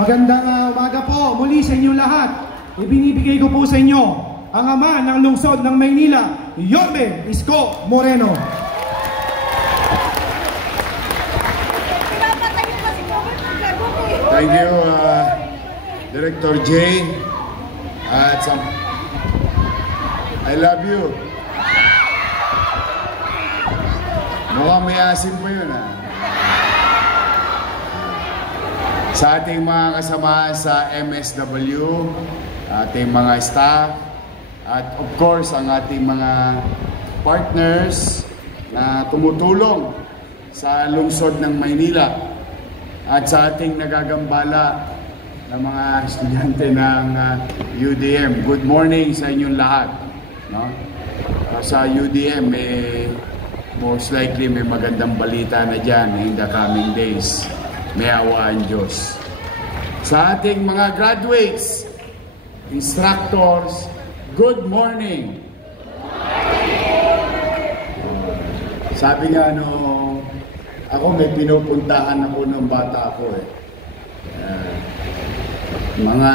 Magandang umaga po muli sa inyong lahat. Ibinibigay ko po sa inyo ang ama ng lungsod ng Maynila, Yorme Isko Moreno. Thank you, Director J. I love you. Mukhang may asin pa yun, ha? Sa ating mga kasama sa MSW, ating mga staff, at of course, ang ating mga partners na tumutulong sa lungsod ng Maynila, at sa ating nagagambala ng mga estudyante ng UDM. Good morning sa inyong lahat. No? Sa UDM, most likely may magandang balita na dyan in the coming days. May awa ang Diyos. Sa ating mga graduates, instructors, good morning. Sabi nga, ako may pinupuntahan ako ng bata ako eh. Mga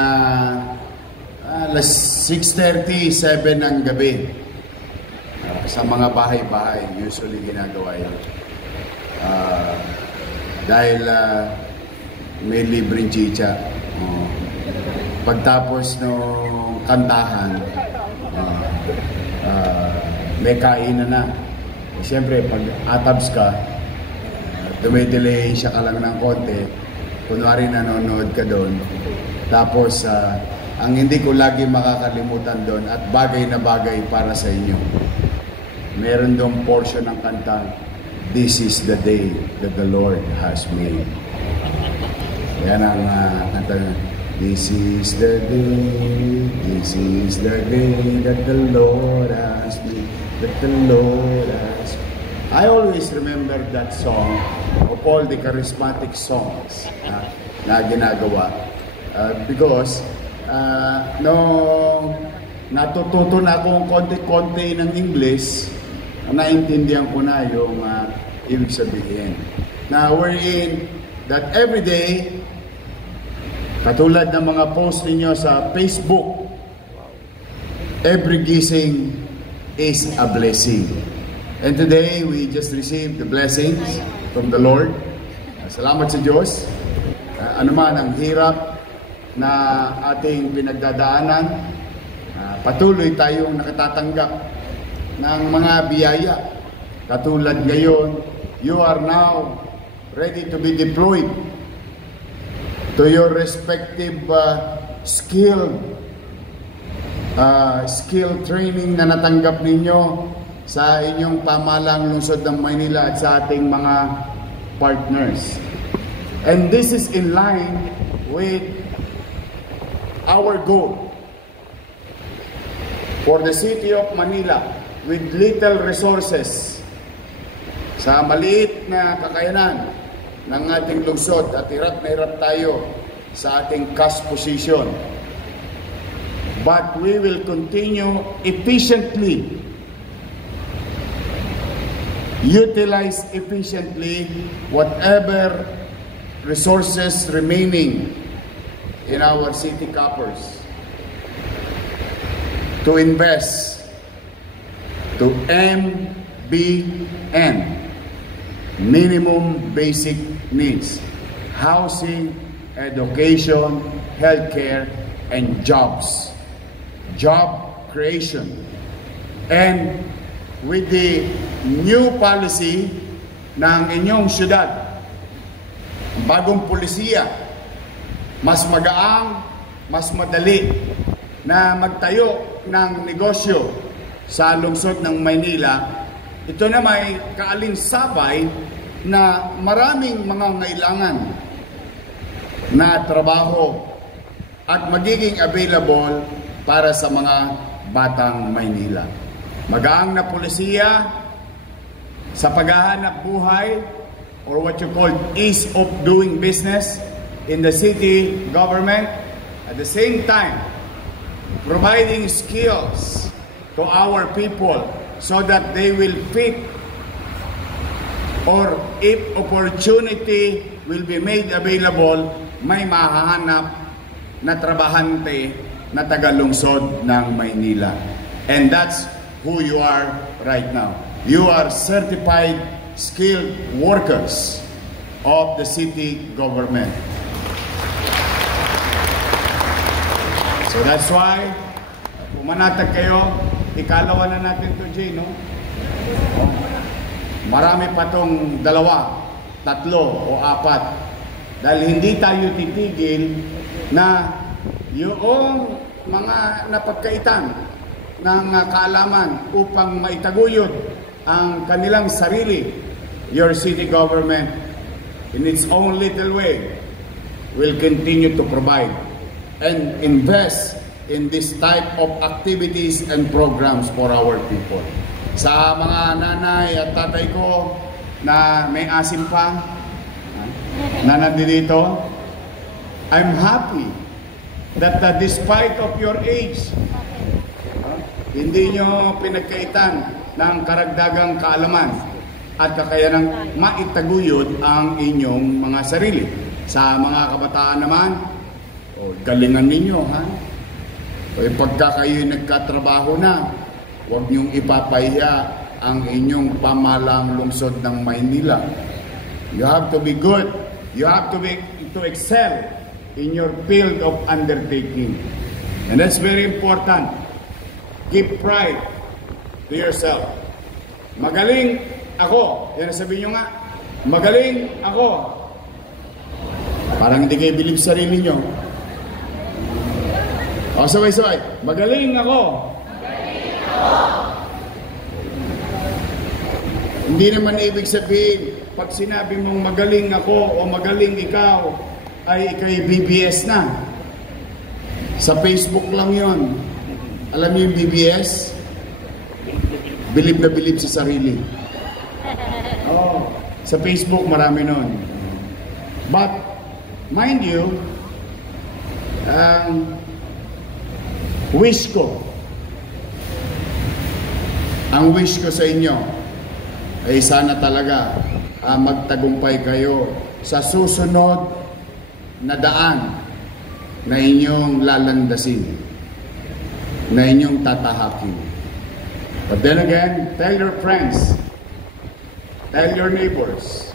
alas 6:30, 7 ng gabi. Sa mga bahay-bahay, usually ginagawa yun. Dahil may libreng chicha. Pagtapos ng kantahan, may kainan na. Siyempre, pag atabs ka, dumidelay siya ka lang ng konti. Kunwari nanonood ka doon. Tapos, ang hindi ko lagi makakalimutan doon at bagay na bagay para sa inyo. Meron doon portion ng kanta, "This is the day that the Lord has made." Yan ang kanta. This is the day that the Lord has made, that the Lord has made. I always remember that song of all the charismatic songs na ginagawa. Because nung natututo na akong konti-konti ng English, naintindihan ko na yung ibig sabihin. Na wherein that every day, katulad ng mga post ninyo sa Facebook, every gising is a blessing. And today, we just received the blessings from the Lord. Salamat sa Diyos. Ano man ang hirap na ating pinagdadaanan, patuloy tayong nakatatanggap ng mga biyaya. Katulad ngayon, you are now ready to be deployed to your respective skill training na natanggap ninyo sa inyong pamahalang lungsod ng Maynila at sa ating mga partners. And this is in line with our goal for the city of Manila with little resources, sa maliit na kakayanan ng ating lungsod, at hirap na hirap tayo sa ating cash position. But we will continue efficiently, utilize efficiently whatever resources remaining in our city coffers to invest to MBN, minimum basic needs, housing, education, healthcare, and jobs, job creation. And with the new policy ng inyong syudad, bagong pulisiya, mas magaang, mas madali na magtayo ng negosyo sa lungsod ng Maynila. Ito na may kaalinsabay na maraming mga ngailangan na trabaho at magiging available para sa mga batang Maynila. Magaang na pulisiya sa paghahanap buhay, or what you call ease of doing business in the city government. At the same time, providing skills to our people so that they will fit, or if opportunity will be made available, may mahahanap na trabahante na tagalungsod ng Maynila. And that's who you are right now. You are certified skilled workers of the city government. So that's why, kung manatag kayo, ikalawa na natin to, Jay, no? Marami pa tong 2, 3 o 4. Dahil hindi tayo titigil na yung mga napagkaitan ng kaalaman upang maitaguyod ang kanilang sarili. Your city government, in its own little way, will continue to provide and invest in this type of activities and programs for our people. Sa mga nanay at tatay ko na may asim pa, na nandito, I'm happy that despite of your age, hindi nyo pinagkaitan ng karagdagang kaalaman at kakayanang maitaguyod ang inyong mga sarili. Sa mga kabataan naman, galingan ninyo, ha? Pagka kayo'y nagkatrabaho na, huwag niyong ipapahiya ang inyong pamalang lungsod ng Maynila. You have to be good. You have to excel in your field of undertaking. And that's very important. Give pride to yourself. Magaling ako. Yan sabihin nyo nga. Magaling ako. Parang hindi kayo believe sa sarili nyo. O, sabay-sabay. Magaling ako. Hindi naman ibig sabihin, pag sinabi mong magaling ako o magaling ikaw, ay ikay BBS na. Sa Facebook lang yon. Alam niyo yung BBS? Bilib na bilib sa sarili. Oh, sa Facebook marami nun. But, mind you, ang wish ko sa inyo ay sana talaga magtagumpay kayo sa susunod na daan na inyong lalandasin, na inyong tatahakin. But then again, tell your friends, tell your neighbors,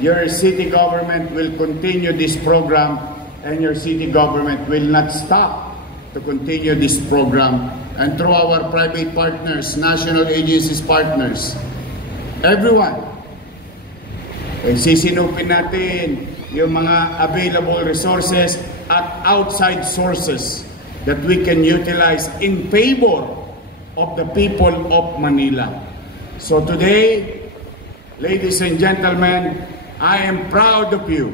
your city government will continue this program and your city government will not stop to continue this program. And through our private partners, national agencies partners, everyone, sisinupin natin yung mga available resources at outside sources that we can utilize in favor of the people of Manila. So today, ladies and gentlemen, I am proud of you.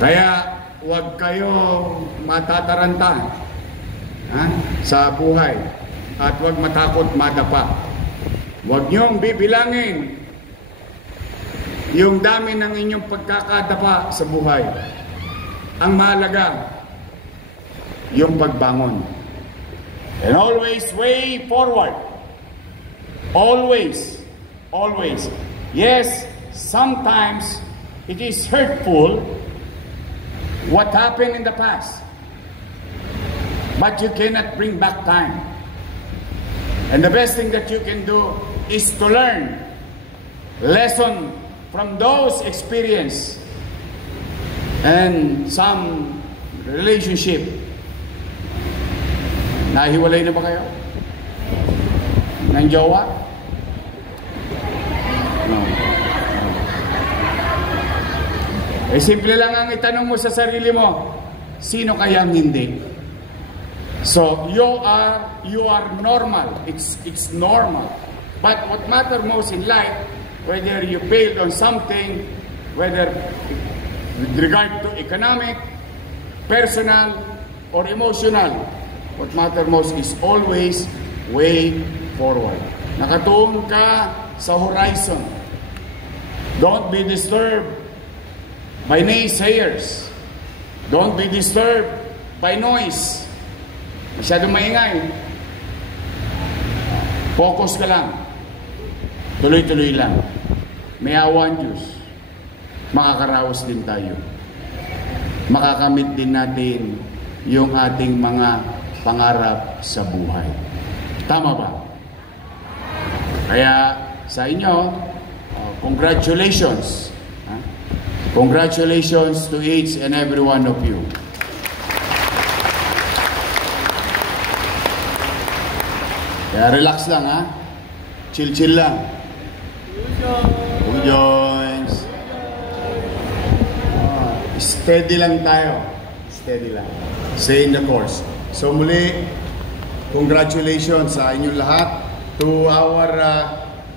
Kaya huwag kayo matataranta sa buhay at huwag matakot madapa. Huwag niyong bibilangin yung dami ng inyong pagkakadapa sa buhay. Ang mahalaga, yung pagbangon. And always way forward. Always. Always. Yes, sometimes it is hurtful what happened in the past. But you cannot bring back time. And the best thing that you can do is to learn lesson from those experience and some relationship. Nahiwalay na ba kayo? Ng jowa? No. Simple lang ang itanong mo sa sarili mo, sino kayang hindi? So you are normal. It's normal. But what matters most in life, whether you failed on something, whether with regard to economic, personal, or emotional, what matters most is always way forward. Nakatuon ka sa horizon. Don't be disturbed by naysayers. Don't be disturbed by noise. Masyadong maingay. Focus ka lang. Tuloy-tuloy lang. May awan Diyos. Makakaraos din tayo. Makakamit din natin yung ating mga pangarap sa buhay. Tama ba? Kaya sa inyo, congratulations. Congratulations to each and every one of you. Kaya relax lang ha. Chill lang. Joins. Steady lang tayo. Steady lang. Stay in the course. So muli, congratulations sa inyong lahat. To our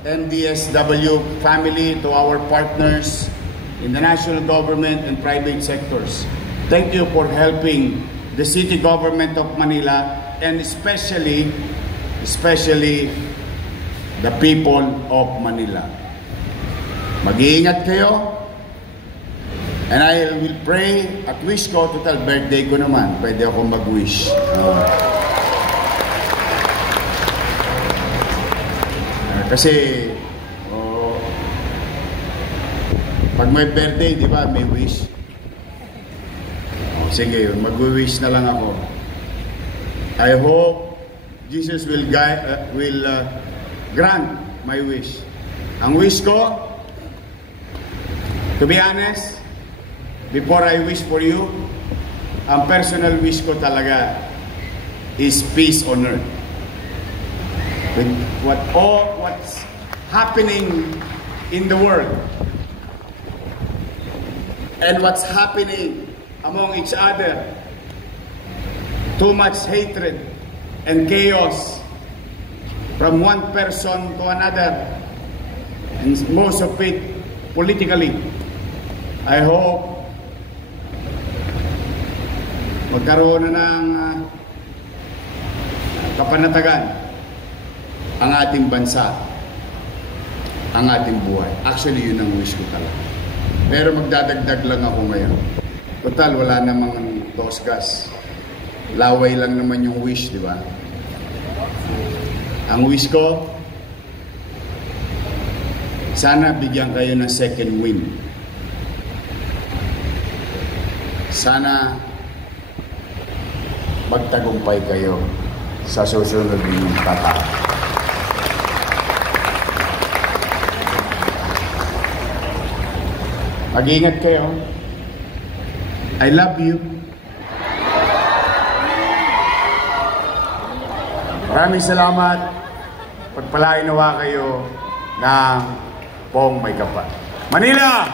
NDSW family, to our partners in the national government and private sectors. Thank you for helping the city government of Manila and especially the people of Manila. Mag-iingat kayo. And I will pray at wish ko, total birthday ko naman. Pwede akong mag-wish. Kasi pag may birthday, di ba, may wish. Sige, mag-wish na lang ako. I hope Jesus will grant my wish. Ang wish ko, to be honest, before I wish for you, ang personal wish ko talaga is peace on earth. With what's happening in the world and what's happening among each other, too much hatred and chaos from one person to another, and most of it politically. I hope magkaroon na ng kapanatagan ang ating bansa, ang ating buhay. Actually, yun ang wish ko talaga. Pero magdadagdag lang ako ngayon. Total, wala namang gas. Laway lang naman yung wish, di ba? Ang wish ko, sana bigyan kayo ng second wind. Sana magtagumpay kayo sa susunod ninyong tatak. Mag-ingat kayo. I love you. Maraming salamat. Pagpalain nawa kayo ng Pong May Kapal. Manila!